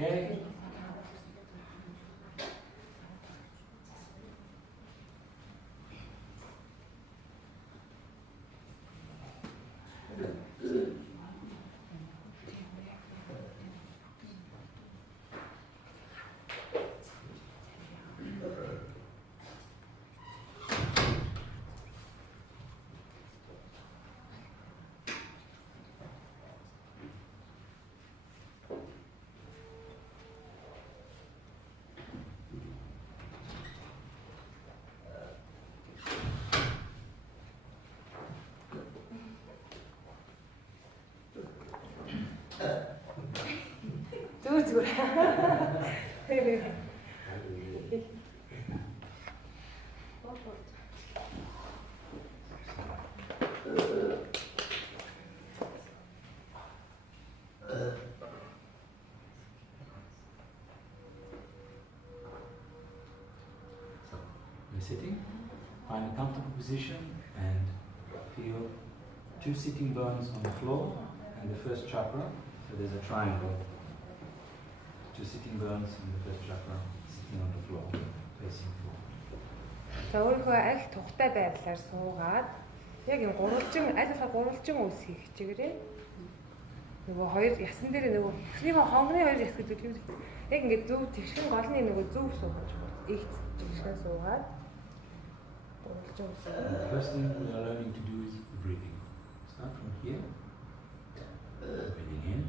Okay. You're sitting, find a comfortable position and feel 2 sitting bones on the floor and the first chakra. So there's a triangle. 2 sitting bones in the first chakra sitting on the floor, facing floor. За өөрийнхөө аль тухтай байдлаар суугаад яг юм гурвалжин аль болох гурвалжин үс хийх чигээрээ нөгөө хоёр ясан дээр нөгөө өснийхөө хонгоны хоёр яс гэдэг юм. Яг ингээд зөв тэгшхэн голны нөгөө зөв суугаж их тэгшхэн суугаад гурвалжин үс. The first thing we are learning to do is breathing. Start from here. Breathing in.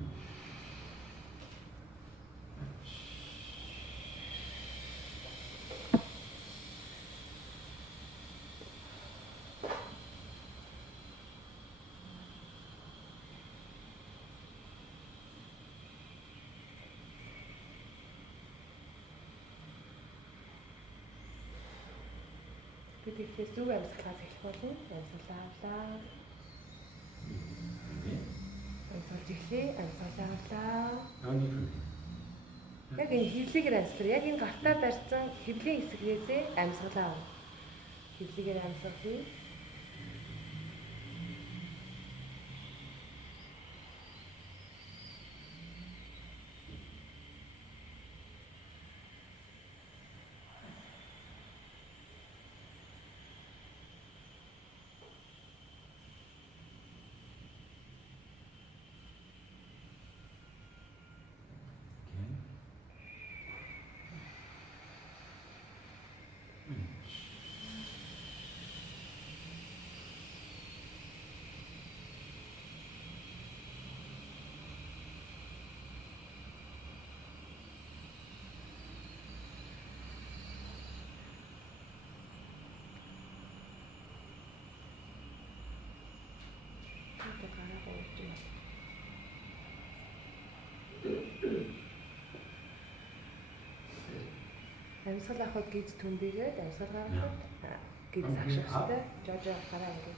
Тэгэхээс зөв амьсгалаас эхлэх болно. Амьсгалаа. Амьсгалж эхлэе. Амьсгалаа. No need for me. Яг энэ хөвлөгээр амьсгал. Яг энэ гартаа барьсан хөвлийн хэсгээс амьсгалаа. Хөвлөгээр амьсгалъя. Амьсгал авахд гид төмбөгээд амьсгал гаргахад гид сагшихтай жожоо хараа ингэ.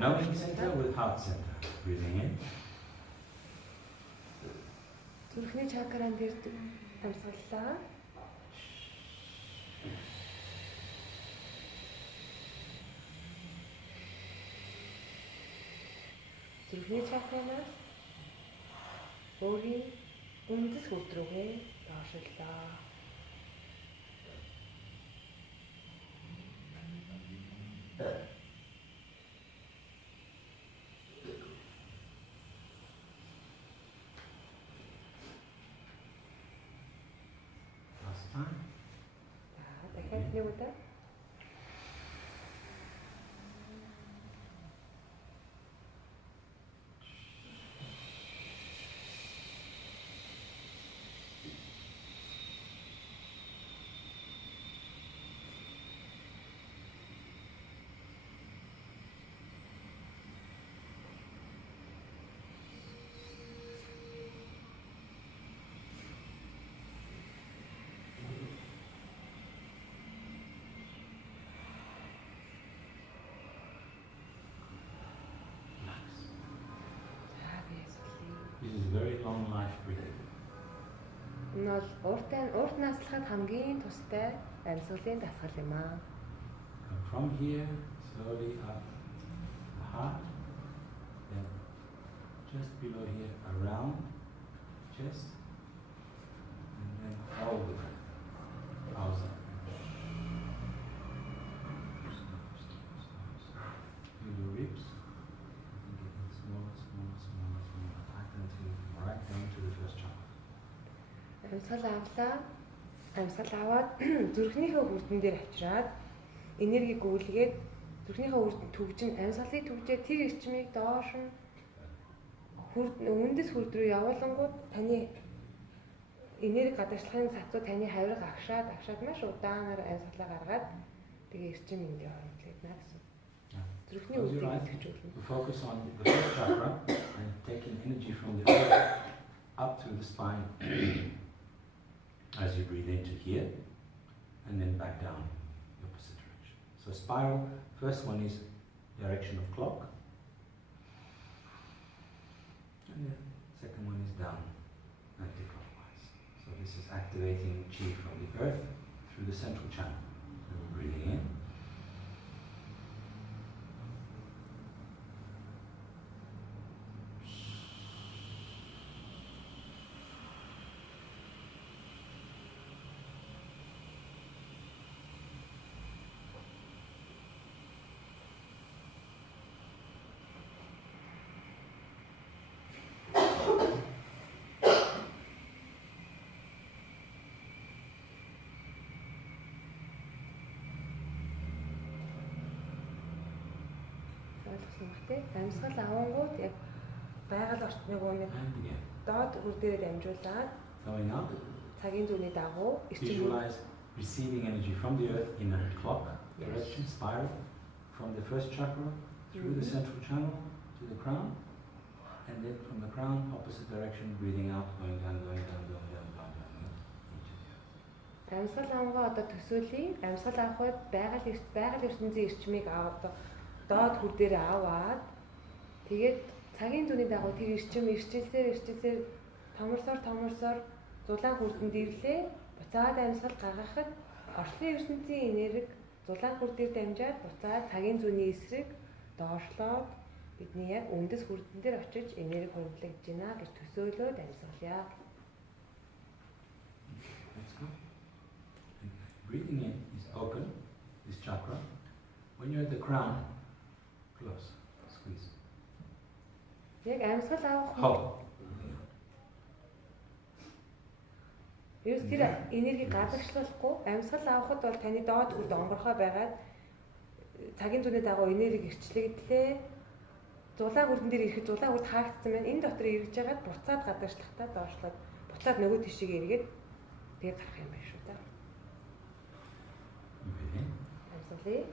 Nose center with heart center. Breathing in. Зүрхний чакран дээр амьсгаллаа. Зүрхний чакранаас өөрийн үндэс хөлт рүүгээ доошлоо. Last time. Дахиад нэг удаа. long life breathing. Энэ бол урт наслахад хамгийн тустай амьсгалын дасгал юм аа. And from here, slowly up the heart, then just below here, around chest, and then hold the breath. Pause up. Feel your ribs. And getting smaller, smaller, smaller, smaller, tighter until right down to the first chakra. Амьсгал авлаа. Амьсгал аваад зүрхнийхээ хүрдэн дээр авчираад энерги гүйлгээд зүрхнийхээ хүрдэн төгжин амьсгалыг төгжээ тэр эрчмийг доош нь үндэс хүрд рүү явуулангууд таны энерги гадагшлахын сацуу таны хаврыг агшаад маш удаанаар амьсгалаа гаргаад тэгээ эрчим эндээ орно гэдэг наа гэсэн. Зүрхний Close your үдийг eyes. итгэж болно. We focus on the first chakra and taking energy from the earth up through the spine as you breathe into here and then back down the opposite direction. So spiral, first one is direction of clock, and the second one is down anti-clockwise. So this is activating chi from the earth through the central channel. So we're breathing in. Ойлгосон баг тий. Амьсгал авангууд яг байгаль орчныг нэг And again. доод хүр дээрээ дамжуулаад Going up. цагийн зүүнний дагуу эрчим Visualize receiving energy from the earth in a clock direction, spiral, from the first chakra through the central channel to the crown, and then from the crown, opposite direction, breathing out, going down, going down, going down, down, down, down into the earth. Амьсгал авангаа одоо төсөөлье. Амьсгал авахад байгаль ертөнцийн эрчмийг доод хүр дээр аваад тэгээд цагийн зүүнний дагуу тэр эрчим эрчилсээр томорсоор зулаан хүрдэнд ирлээ. Буцаад амьсгал гаргахад орчлын ертөнцийн энерги зулаан хүр дээр дамжаад буцаад цагийн зүүнний эсрэг доошлоод бидний яг үндэс хүрдэн дээр очиж энерги хөрвүүлэгдэж байна гэж төсөөлөөд амьсгалъя. Let's go. And breathing in is open, this chakra. When you're at the crown, close, squeeze. Яг амьсгал авах Hold. Ерөөс тэр энерги гадагшлуулахгүй амьсгал авахд бол таны доод хүрд онгорхой байгаад цагийн зүүнний дагуу энерги ирчлэгдлээ. Зулаан хүрдэн дээр ирэхэд зулаан хүрд хаагдсан байна. Энэ дотор ирж байгаад буцаад гадагшлахтаа доошлоод буцаад нөгөө тишийг эргээд тэгээ гарах юм байна шүү дээ. Breathe in. Амьсгалъя.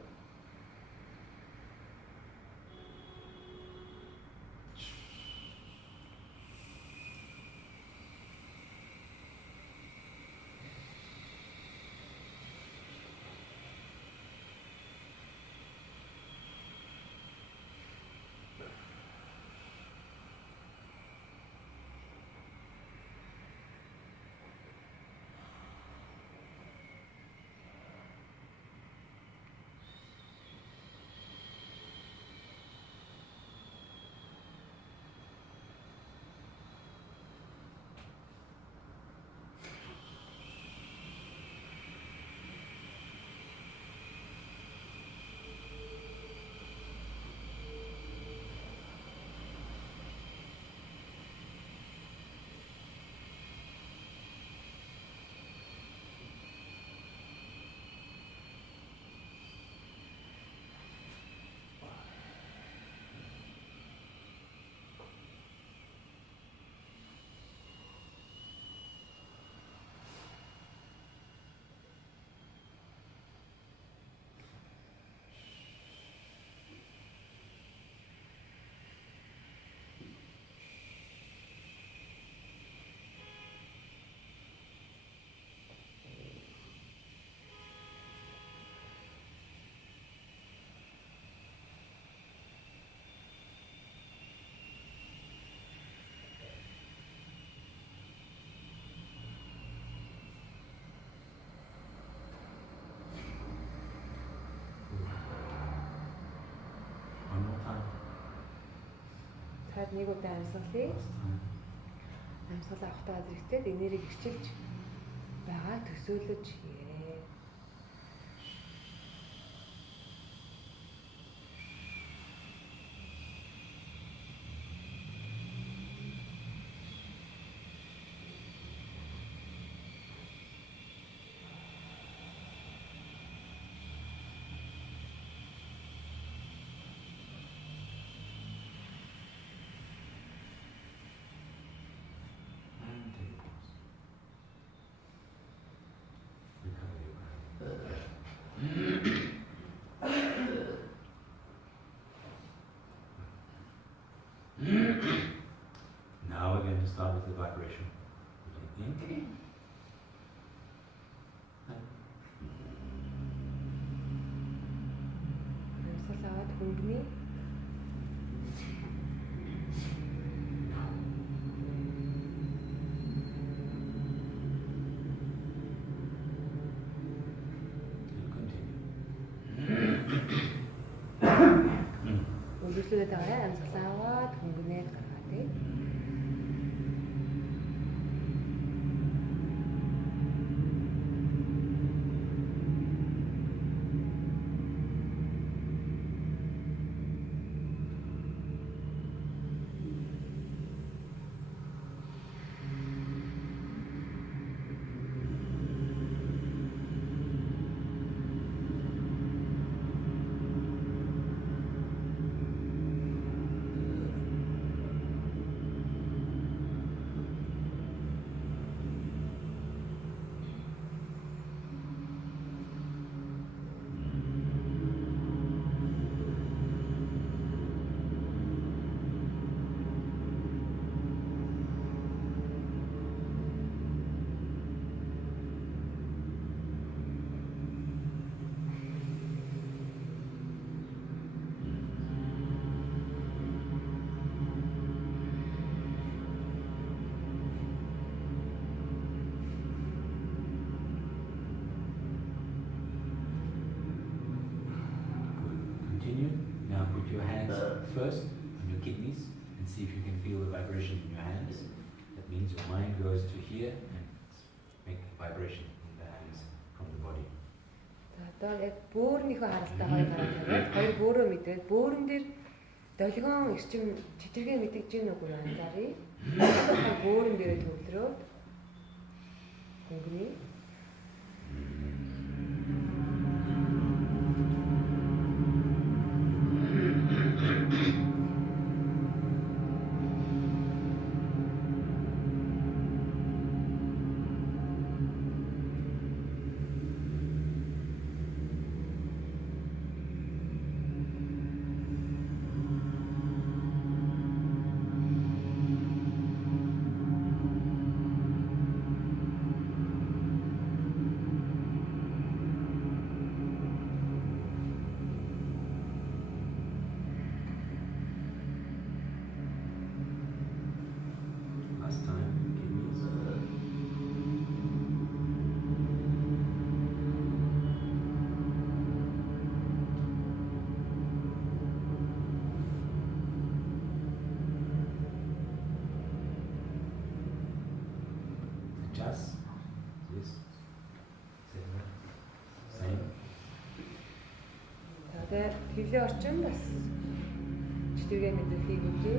дахиад нэг удаа амьсгалыг Last time. амьсгал авахтаа зэрэгтэй энерги хичээлж байгаа төсөөлөж хийе. And take a pause. Recover your breath. Now we're going to start with the vibration. Breathe in. Амьсгал аваад хөнгөний үргэлжлүүлээд байгаа амьсгал аваад хөнгөнээд гаргаа тий. Continue. Now put your hands first on your kidneys and see if you can feel the vibration in your hands. That means your mind goes to here and make a vibration in the hands from the body. За одоо яг бөөрнийхөө харалтай хоёр гараа тавиад хоёр бөөрөө мэдрээд бөөрөн дээр долгион эрчим чичиргээ мэдгэж гин үгүй анзаарыг. Одоо бөөрөн дээрээ төвлөрөөд хөнгөний Last time, kidneys. Adjust this. Same. за тэгээ хөвлийн орчин бас чичиргээ мэдрэлийг өгье.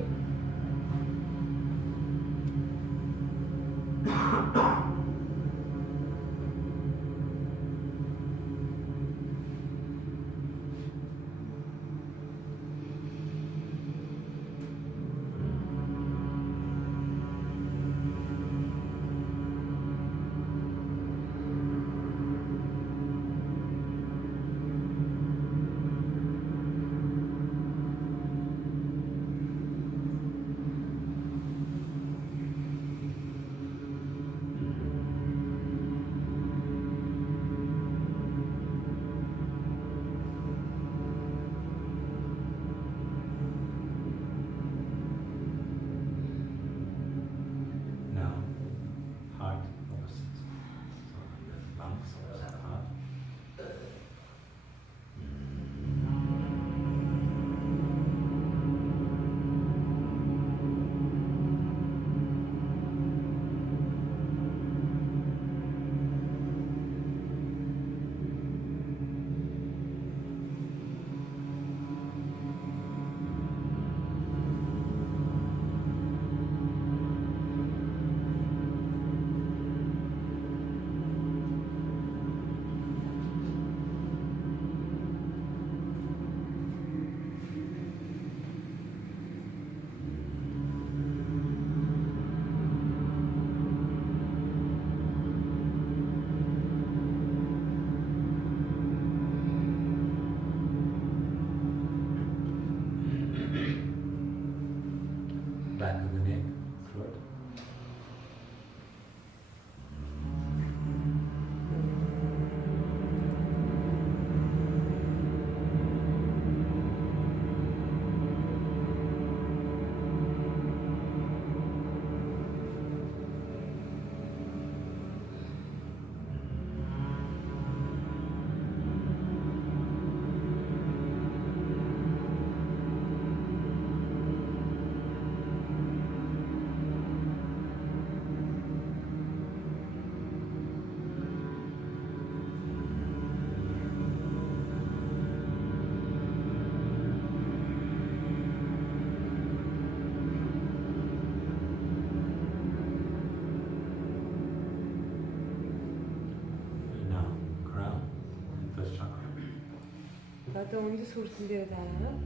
одоо үндэс хүрсэн дээр дараа.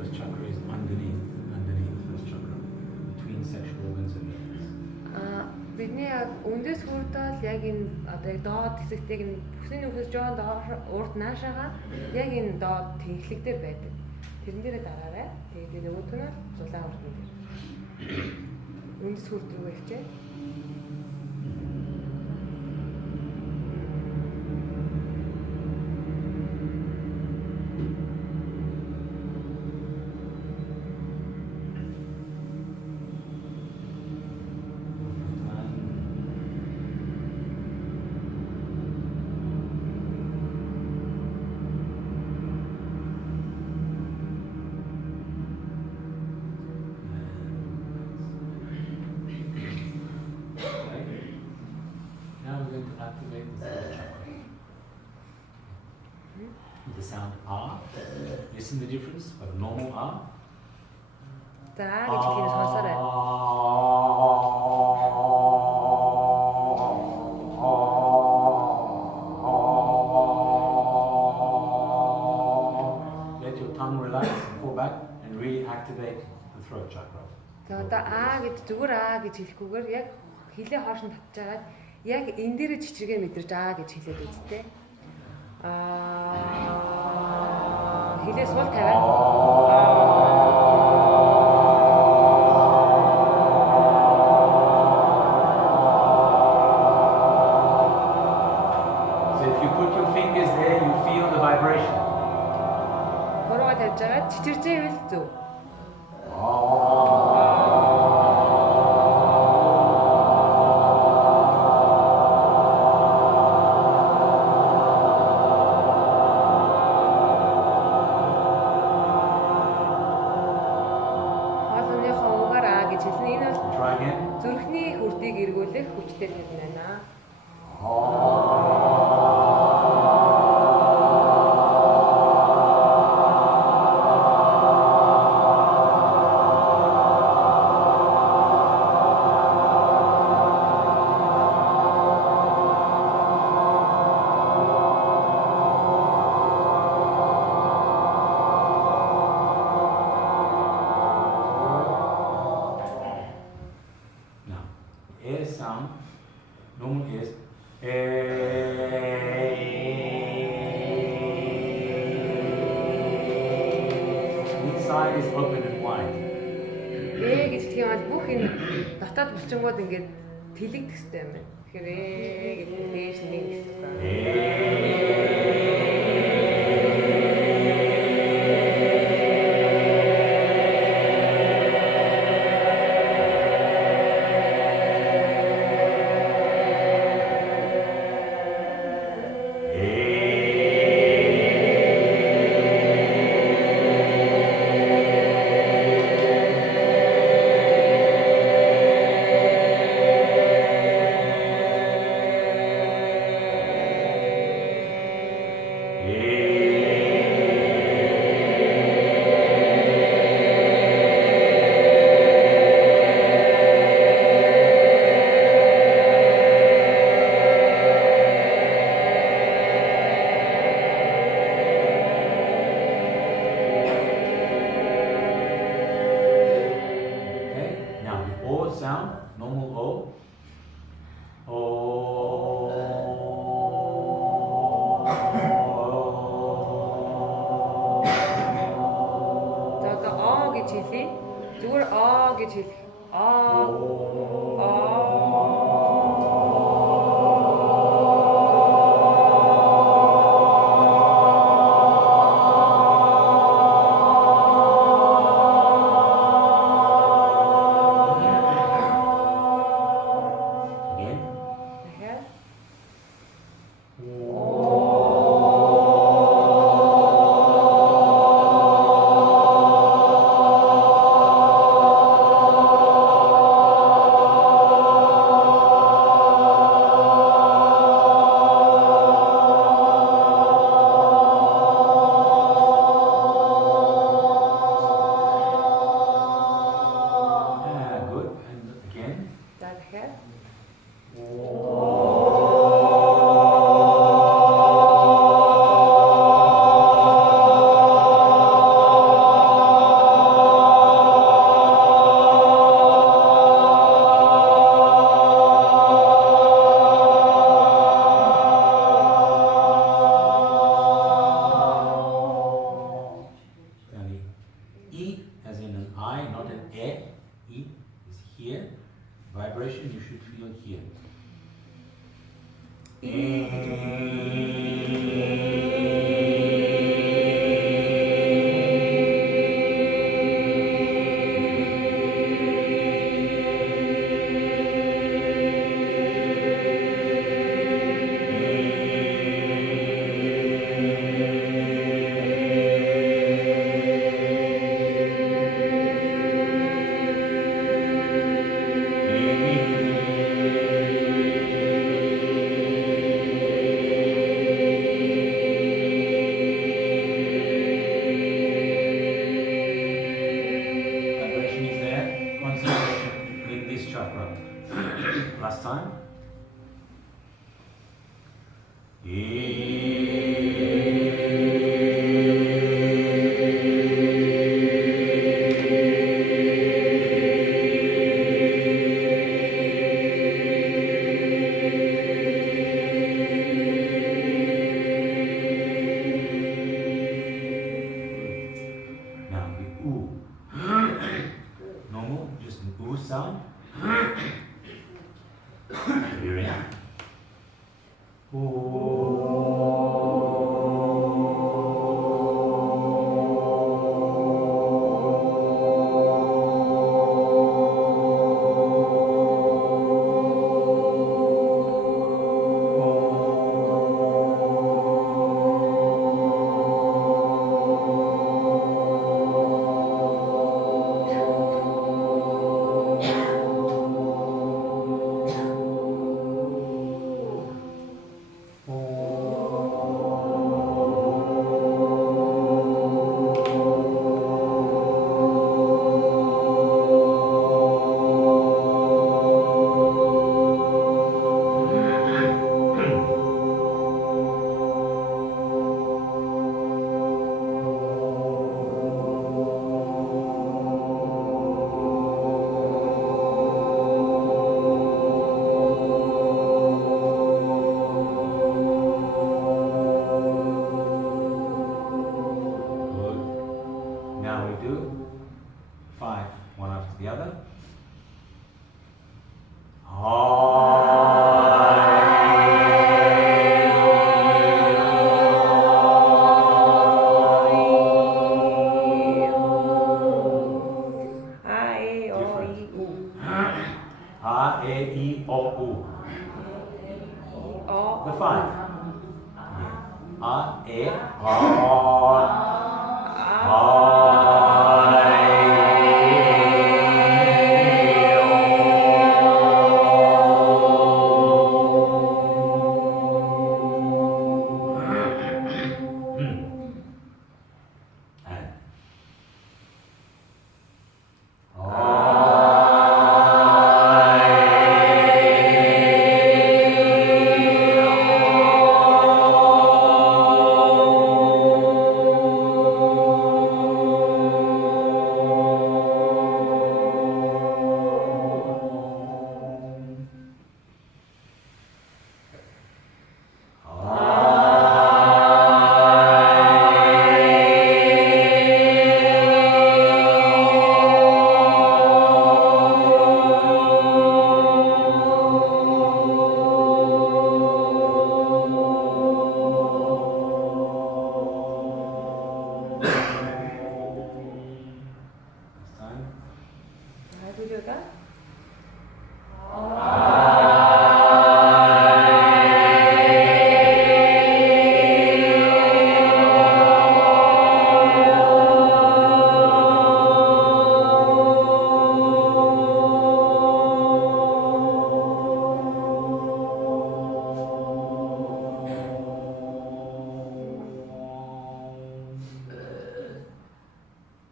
First chakra is underneath first chakra, between sexual organs and nerves. Бидний яг үндэс хүрдэл яг энэ одоо яг доод хэсэгтийг нь бүсний нүхээс жоон доор урд наашаага яг энэ доод тэнхлэг дээр байдаг. Тэрэн дээрээ дараарай. Тэгээд нөгөөх нь зулаан урдны дээр. Үндэс хүрд рүү ихжээ. Activate the third chakra. The sound R. Listen the difference of normal R. За гэж хэлээс сонсоорой. Let your tongue relax and pull back and really activate the throat chakra. За одоо гэж зүгээр гэж хэлэхгүйгээр яг хилээ хоош нь татж агаад яг энэ дээр чичиргээ мэдэрч гэж хэлээд үзтээ. Хилээ сул тавиад So if you put your fingers there, you feel the vibration. Гурваа тавьж агаад чичирж ивэл зөв. Try again. Зүрхний хүрдийг эргүүлэх хүчтэй хэлнэ наа. Air sound, normal is each side is open and wide. Гэж хэлэх юм бол бүх энэ дотоод булчингууд ингээд тэлэгдэх хэрэгтэй юм байна. Тэгэхээр гэж дээш нэг гэсэн. Sound, normal O. За одоо гэж хэлье. Зүгээр гэж хэлэх. Now the oo. Normal, just an oo sound. Hearing. Now we do 5, one after the other. A, E, O, U. The 5. Yeah. A, E,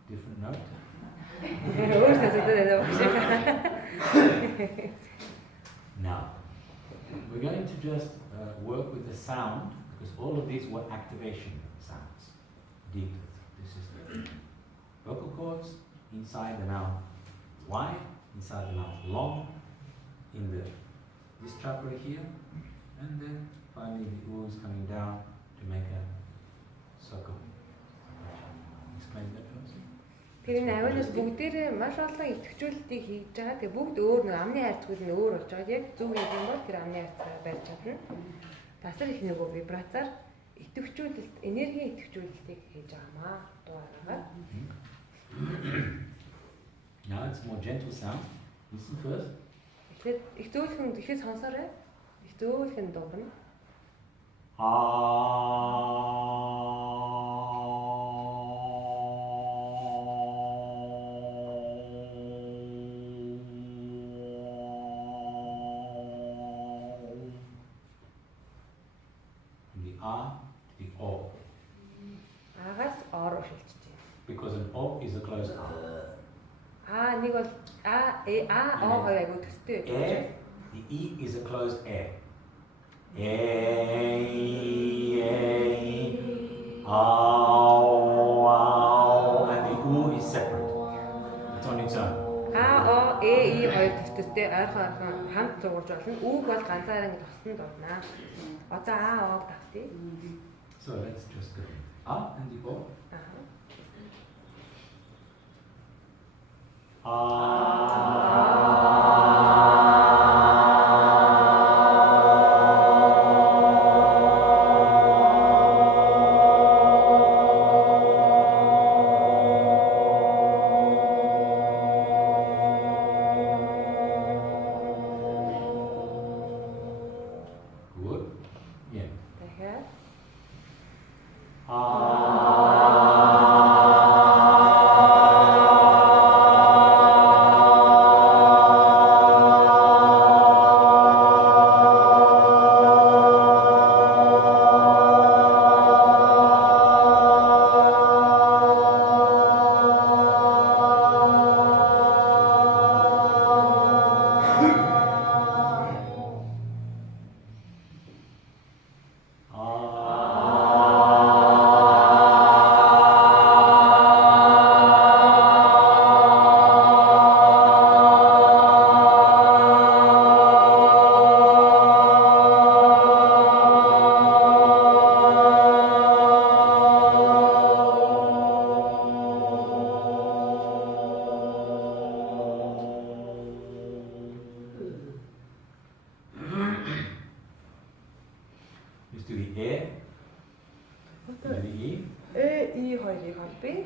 different note. Now, we're going to just work with the sound, because all of these were activation sounds. Deep. This is the vocal cords, inside the mouth wide, inside the mouth long, in this chakra here, and then finally the ooze coming down to make a circle. Explain that first. Тэр энэ авианаас бүгдээрээ маш олон идэвхжүүлэлтийг хийж байгаа. Тэгээ бүгд өөр нэг амны хайрцагуд нь өөр болж байгаа. Яг зөв юм бол тэр амны хайрцаг байж чадна. Тасар их нөгөө вибрацаар идэвхжүүлэлт, энергийн идэвхжүүлэлтийг хийж байгаамаа. Дугаараагаар. Now it's more gentle sound. Listen first. Тэгэхээр их зөөлхөн ихэд сонсоорой. Их зөөлхөн дуурна. The O. Агаас ороо шилжиж байна. Because an O is a closed R. Нэг бол О хоёр айгуу төстэй. The E is a closed air. ойрхон хамт зурж болно. Үг бол ганцаараа ингэ туссан дурнаа. Одоо аа ог тавьтыг. So let's just go up and you go. Good. Yeah. Тэгэхээр Let's do the A. Do the E. и хоёрыг холбоё.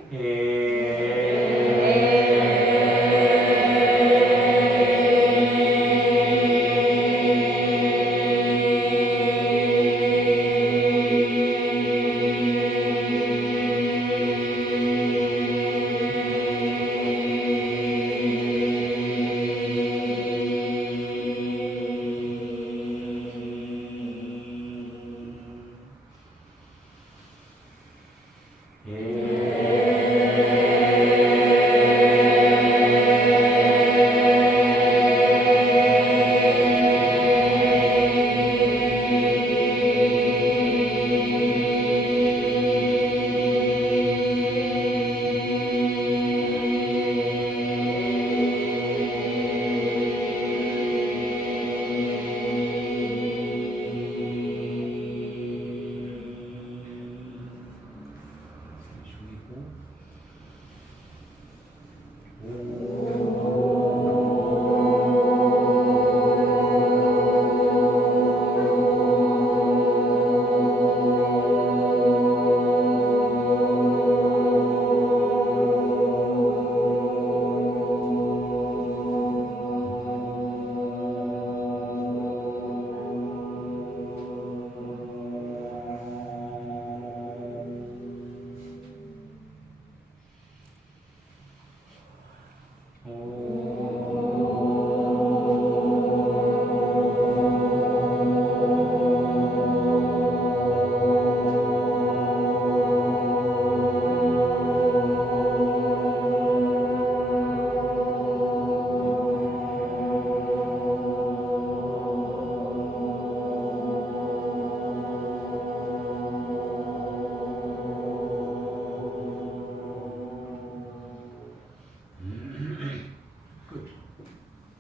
Good.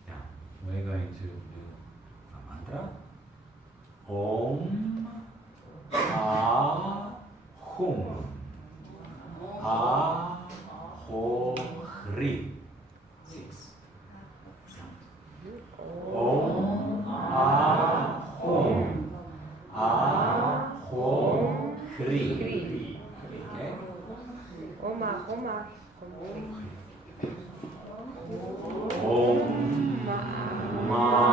Now we're going to do a mantra. Om Ahum Ahori. 6. Om Ahum Ahori. Okay. Oma. Om Ma